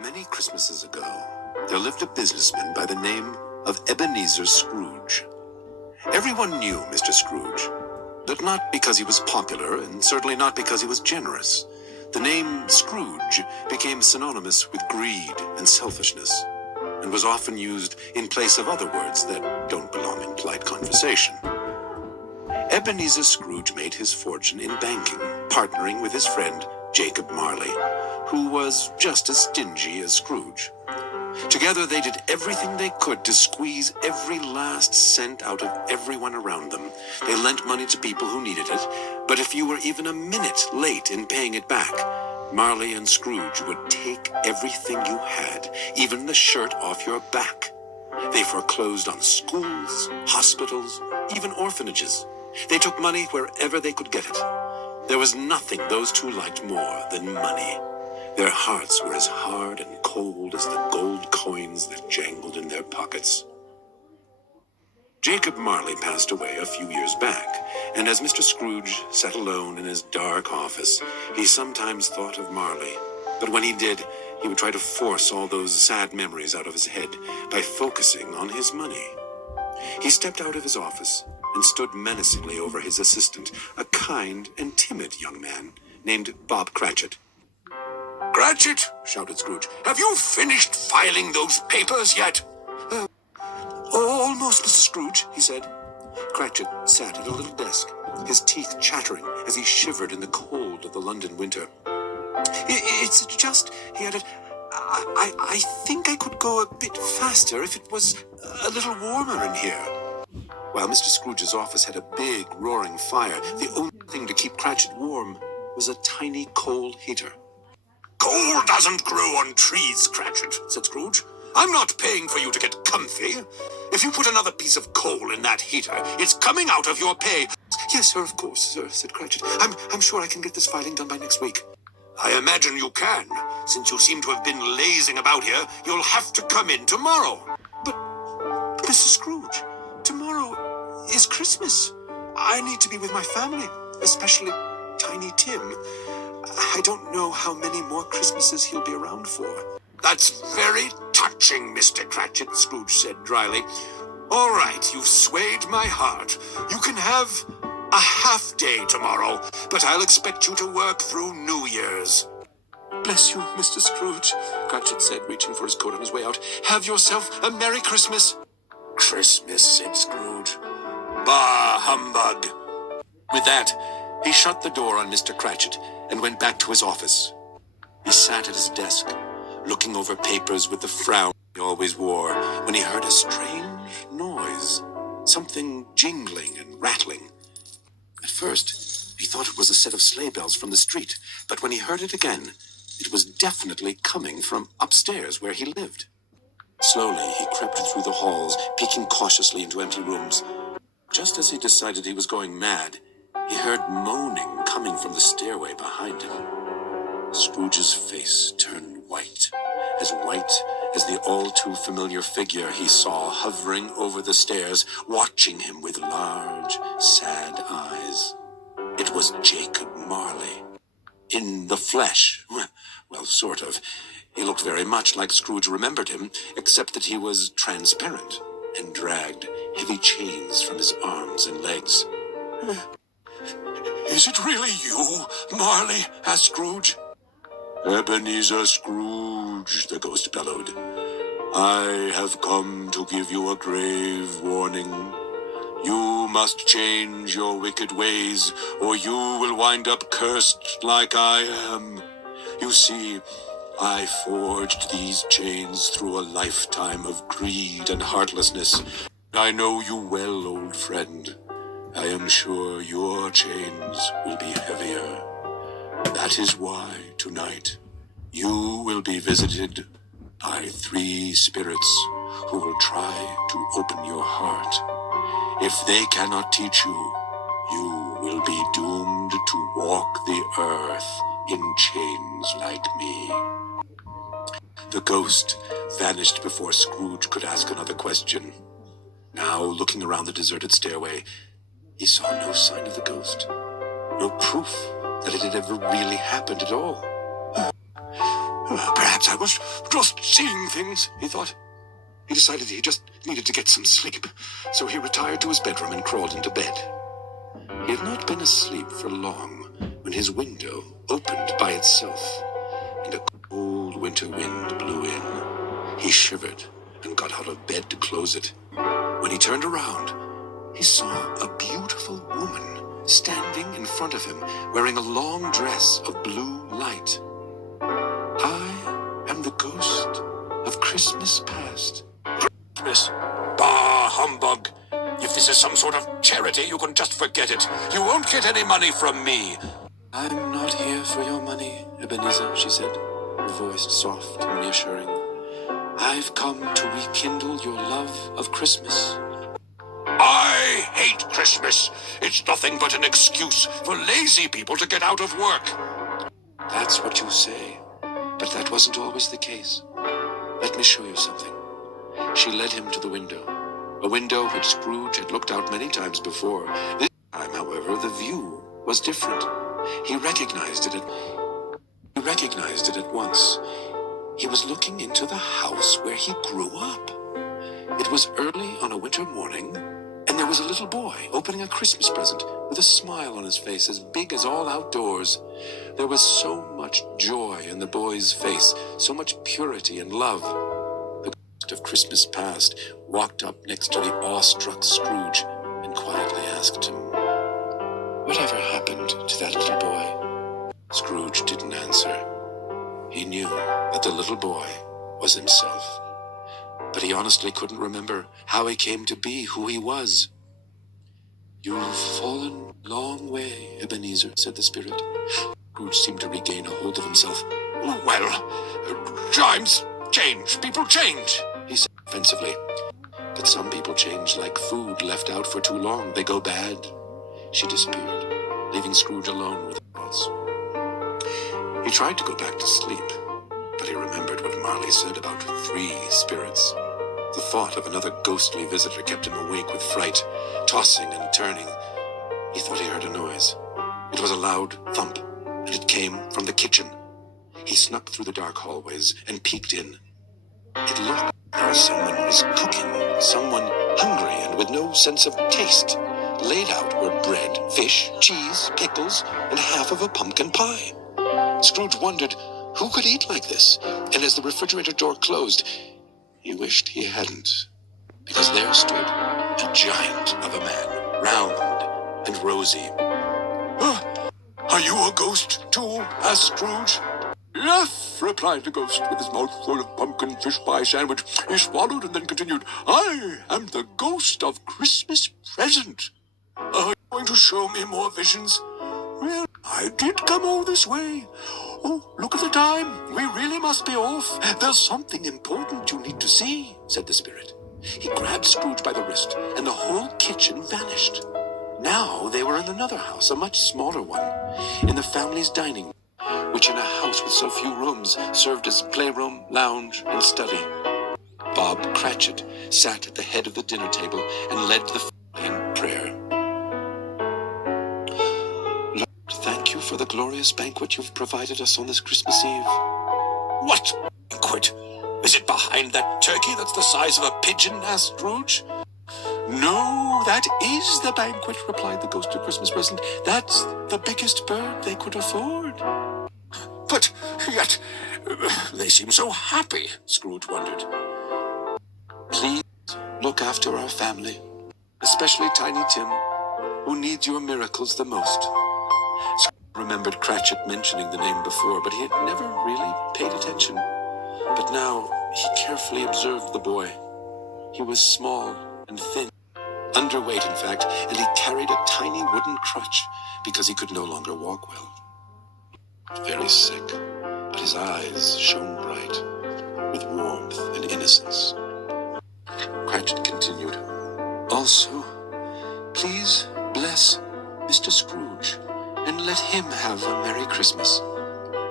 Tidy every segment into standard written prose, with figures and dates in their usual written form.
Many Christmases ago, there lived a businessman by the name of Ebenezer Scrooge. Everyone knew Mr. Scrooge, but not because he was popular, and certainly not because he was generous. The name Scrooge became synonymous with greed and selfishness, and was often used in place of other words that don't belong in polite conversation. Ebenezer Scrooge made his fortune in banking, partnering with his friend Jacob Marley, who was just as stingy as Scrooge. Together they did everything they could to squeeze every last cent out of everyone around them. They lent money to people who needed it, but if you were even a minute late in paying it back, Marley and Scrooge would take everything you had, even the shirt off your back. They foreclosed on schools, hospitals, even orphanages. They took money wherever they could get it. There was nothing those two liked more than money. Their hearts were as hard and cold as the gold coins that jangled in their pockets. Jacob Marley passed away a few years back, and as Mr. Scrooge sat alone in his dark office, he sometimes thought of Marley. But when he did, he would try to force all those sad memories out of his head by focusing on his money. He stepped out of his office and stood menacingly over his assistant, a kind and timid young man named Bob Cratchit. "Cratchit," shouted Scrooge, "have you finished filing those papers yet?" Almost, Mr. Scrooge, he said. Cratchit sat at a little desk, his teeth chattering as he shivered in the cold of the London winter. It's just, he added, I think I could go a bit faster if it was a little warmer in here. While Mr. Scrooge's office had a big, roaring fire, the only thing to keep Cratchit warm was a tiny coal heater. "Coal doesn't grow on trees, Cratchit," said Scrooge. "I'm not paying for you to get comfy. If you put another piece of coal in that heater, it's coming out of your pay." Yes, sir, of course, sir, said Cratchit. I'm sure I can get this filing done by next week. "I imagine you can. Since you seem to have been lazing about here, you'll have to come in tomorrow." But, Mr. Scrooge, tomorrow is Christmas. I need to be with my family, especially Tiny Tim. I don't know how many more Christmases he'll be around for. "That's very touching, Mr. Cratchit," Scrooge said dryly. "All right, you've swayed my heart. You can have a half day tomorrow, but I'll expect you to work through New Year's." Bless you, Mr. Scrooge, Cratchit said, reaching for his coat on his way out. Have yourself a Merry Christmas. "Christmas," said Scrooge. "Bah, humbug." With that, he shut the door on Mr. Cratchit and went back to his office. He sat at his desk, looking over papers with the frown he always wore, when he heard a strange noise, something jingling and rattling. At first, he thought it was a set of sleigh bells from the street, but when he heard it again, it was definitely coming from upstairs where he lived. Slowly, he crept through the halls, peeking cautiously into empty rooms. Just as he decided he was going mad, he heard moaning coming from the stairway behind him. Scrooge's face turned white as the all-too-familiar figure he saw hovering over the stairs, watching him with large, sad eyes. It was Jacob Marley. In the flesh. Well, sort of. He looked very much like Scrooge remembered him, except that he was transparent and dragged heavy chains from his arms and legs. "Is it really you, Marley?" asked Scrooge. "Ebenezer Scrooge," the ghost bellowed. "I have come to give you a grave warning. You must change your wicked ways, or you will wind up cursed like I am. You see, I forged these chains through a lifetime of greed and heartlessness. I know you well, old friend. I am sure your chains will be heavier. That is why, tonight, you will be visited by 3 spirits who will try to open your heart. If they cannot teach you, you will be doomed to walk the earth in chains like me." The ghost vanished before Scrooge could ask another question. Now, looking around the deserted stairway, he saw no sign of the ghost. No proof that it had ever really happened at all. Perhaps I was just seeing things, he thought. He decided he just needed to get some sleep, so he retired to his bedroom and crawled into bed. He had not been asleep for long when his window opened by itself, and a cold winter wind blew in. He shivered and got out of bed to close it. When he turned around, he saw a beautiful woman standing in front of him, wearing a long dress of blue light. I am the ghost of Christmas past. Christmas? Bah, humbug. If this is some sort of charity, you can just forget it. You won't get any money from me. I'm not here for your money, Ebenezer, she said, her voice soft and reassuring. I've come to rekindle your love of Christmas. I hate Christmas. It's nothing but an excuse for lazy people to get out of work. That's what you say, but that wasn't always the case. Let me show you something. She led him to the window, a window which Scrooge had looked out many times before. This time, however, the view was different. He recognized it at once. He was looking into the house where he grew up. It was early on a winter morning, and there was a little boy opening a Christmas present with a smile on his face as big as all outdoors. There was so much joy in the boy's face, so much purity and love. The ghost of Christmas past walked up next to the awestruck Scrooge and quietly asked him, "Whatever happened to that little boy?" Scrooge didn't answer. He knew that the little boy was himself, but he honestly couldn't remember how he came to be who he was. "You've fallen a long way, Ebenezer," said the spirit. Scrooge seemed to regain a hold of himself. "Well, times change, people change," he said offensively. "But some people change like food left out for too long. They go bad." She disappeared, leaving Scrooge alone with his thoughts. He tried to go back to sleep, but he remembered what Marley said about 3 spirits. The thought of another ghostly visitor kept him awake with fright, tossing and turning. He thought he heard a noise. It was a loud thump, and it came from the kitchen. He snuck through the dark hallways and peeked in. It looked as though someone was cooking, someone hungry and with no sense of taste. Laid out were bread, fish, cheese, pickles, and half of a pumpkin pie. Scrooge wondered who could eat like this, and as the refrigerator door closed, he wished he hadn't, because there stood a giant of a man, round and rosy. "Are you a ghost, too?" asked Scrooge. "Yes," replied the ghost, with his mouth full of pumpkin fish pie sandwich. He swallowed and then continued, "I am the ghost of Christmas present. Are you going to show me more visions? Well, I did come all this way. Oh, look at the time. We really must be off. There's something important you need to see," said the spirit. He grabbed Scrooge by the wrist, and the whole kitchen vanished. Now they were in another house, a much smaller one, in the family's dining room, which in a house with so few rooms served as playroom, lounge, and study. Bob Cratchit sat at the head of the dinner table and led the family in prayer. "Lord, thank you for the glorious banquet you've provided us on this Christmas Eve." "What banquet? Is it behind that turkey that's the size of a pigeon?" asked Scrooge. "No, that is the banquet," replied the ghost of Christmas present. "That's the biggest bird they could afford." "But yet, they seem so happy," Scrooge wondered. "Please look after our family, especially Tiny Tim, who needs your miracles the most." Scrooge remembered Cratchit mentioning the name before, but he had never really paid attention. But now he carefully observed the boy. He was small and thin, underweight in fact, and he carried a tiny wooden crutch because he could no longer walk well. Very sick, but his eyes shone bright with warmth and innocence. Cratchit continued, "Also, please bless Mr. Scrooge and let him have a Merry Christmas."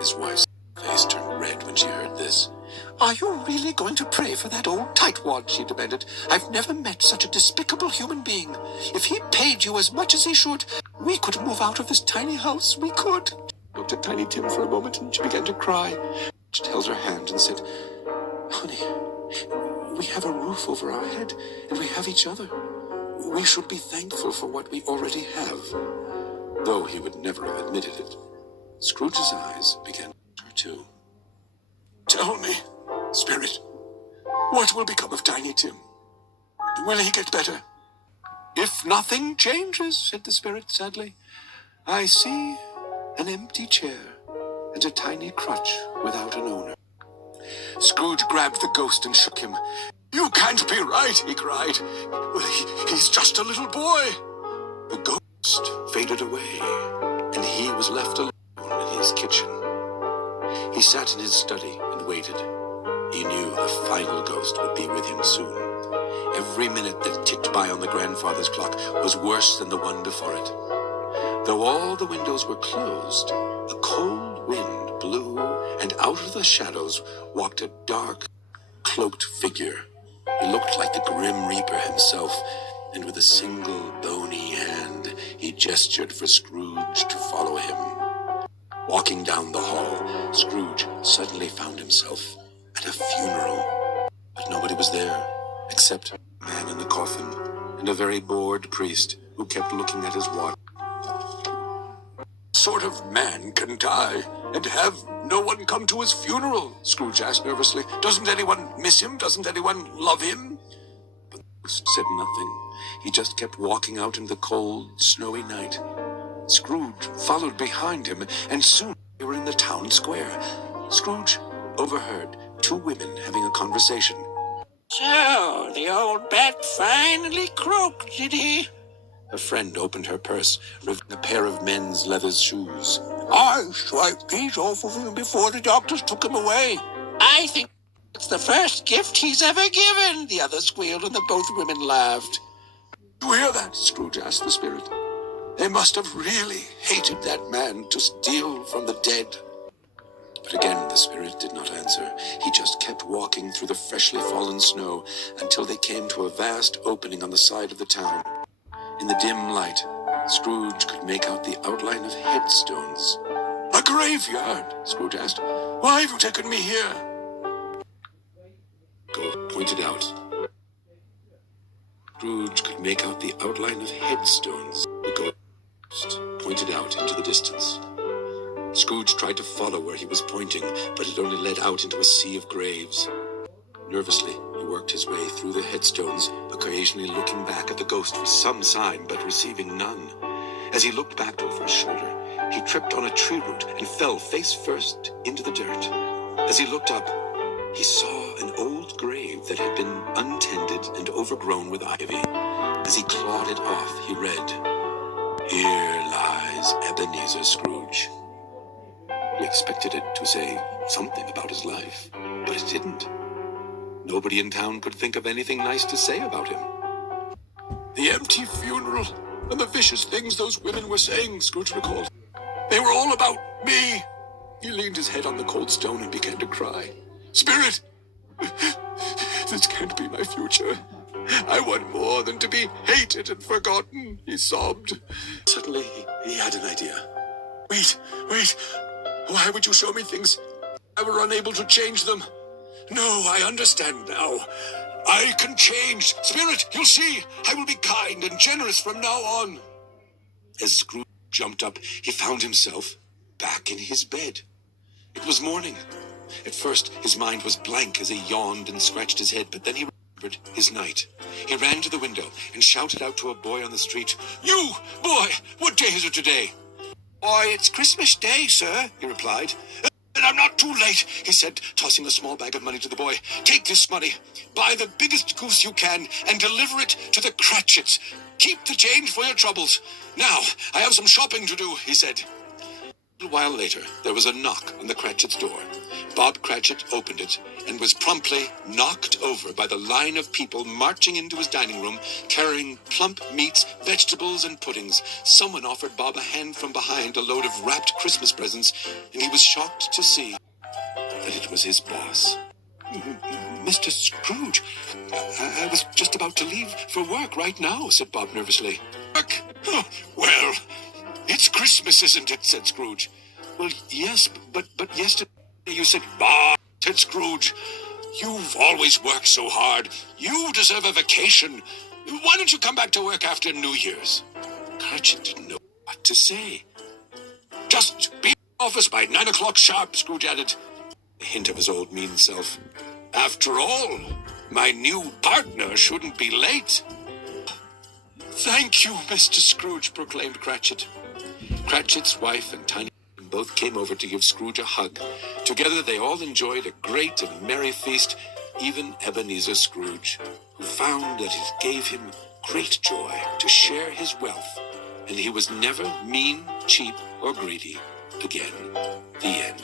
His wife's face turned red when she heard this. "Are you really going to pray for that old tightwad?" she demanded. "I've never met such a despicable human being. If he paid you as much as he should, we could move out of this tiny house. We could." She looked at Tiny Tim for a moment and she began to cry. She held her hand and said, "Honey, we have a roof over our head, and we have each other. We should be thankful for what we already have." Though he would never have admitted it, Scrooge's eyes began to water too. "Tell me, Spirit, what will become of Tiny Tim? Will he get better?" "If nothing changes," said the Spirit sadly, "I see an empty chair and a tiny crutch without an owner." Scrooge grabbed the ghost and shook him. "You can't be right," he cried. He's just a little boy." The ghost faded away, and he was left alone in his kitchen. He sat in his study and waited. He knew the final ghost would be with him soon. Every minute that ticked by on the grandfather's clock was worse than the one before it. Though all the windows were closed, a cold wind blew, and out of the shadows walked a dark, cloaked figure. He looked like the Grim Reaper himself, and with a single bony hand he gestured for Scrooge to follow him. Walking down the hall, Scrooge suddenly found himself at a funeral. But nobody was there, except a man in the coffin and a very bored priest who kept looking at his watch. "What sort of man can die and have no one come to his funeral?" Scrooge asked nervously. "Doesn't anyone miss him? Doesn't anyone love him?" But the ghost said nothing. He just kept walking out in the cold, snowy night. Scrooge followed behind him, and soon they were in the town square. Scrooge overheard two women having a conversation. "So, the old bat finally croaked, did he?" A friend opened her purse, revealing a pair of men's leather shoes. "I swiped these off of him before the doctors took him away. I think it's the first gift he's ever given," the other squealed, and the both women laughed. "You hear that?" Scrooge asked the Spirit. "They must have really hated that man to steal from the dead." But again the Spirit did not answer. He just kept walking through the freshly fallen snow until they came to a vast opening on the side of the town. In the dim light, Scrooge could make out the outline of headstones. "A graveyard?" Scrooge asked. "Why have you taken me here?" Go pointed out. Scrooge could make out the outline of headstones. The ghost pointed out into the distance. Scrooge tried to follow where he was pointing, but it only led out into a sea of graves. Nervously, he worked his way through the headstones, occasionally looking back at the ghost for some sign, but receiving none. As he looked back over his shoulder, he tripped on a tree root and fell face first into the dirt. As he looked up, he saw an old grave that had been untended and overgrown with ivy. As he clawed it off, he read, "Here lies Ebenezer Scrooge." He expected it to say something about his life, but it didn't. Nobody in town could think of anything nice to say about him. "The empty funeral and the vicious things those women were saying," Scrooge recalled. "They were all about me." He leaned his head on the cold stone and began to cry. "Spirit, this can't be my future. I want more than to be hated and forgotten," he sobbed. Suddenly, he had an idea. Wait. Why would you show me things I were unable to change them? No, I understand now. I can change. Spirit, you'll see. I will be kind and generous from now on. As Scrooge jumped up, he found himself back in his bed. It was morning. At first, his mind was blank as he yawned and scratched his head, but then he remembered his night. He ran to the window and shouted out to a boy on the street, "You, boy, what day is it today?" "Why, it's Christmas Day, sir," he replied. "And I'm not too late," he said, tossing a small bag of money to the boy. "Take this money, buy the biggest goose you can, and deliver it to the Cratchits. Keep the change for your troubles. Now, I have some shopping to do," he said. A little while later, there was a knock on the Cratchits' door. Bob Cratchit opened it and was promptly knocked over by the line of people marching into his dining room, carrying plump meats, vegetables, and puddings. Someone offered Bob a hand from behind a load of wrapped Christmas presents, and he was shocked to see that it was his boss. "Mr. Scrooge, I was just about to leave for work right now," said Bob nervously. "Work? Oh, well, it's Christmas, isn't it?" said Scrooge. "Well, yes, but yesterday..." You said, "Bah," said Scrooge. "You've always worked so hard. You deserve a vacation. Why don't you come back to work after New Year's?" Cratchit didn't know what to say. "Just be in the office by 9 o'clock sharp," Scrooge added, a hint of his old mean self. "After all, my new partner shouldn't be late." "Thank you, Mr. Scrooge," proclaimed Cratchit. Cratchit's wife and Tiny both came over to give Scrooge a hug. Together they all enjoyed a great and merry feast, even Ebenezer Scrooge, who found that it gave him great joy to share his wealth, and he was never mean, cheap, or greedy again. The end.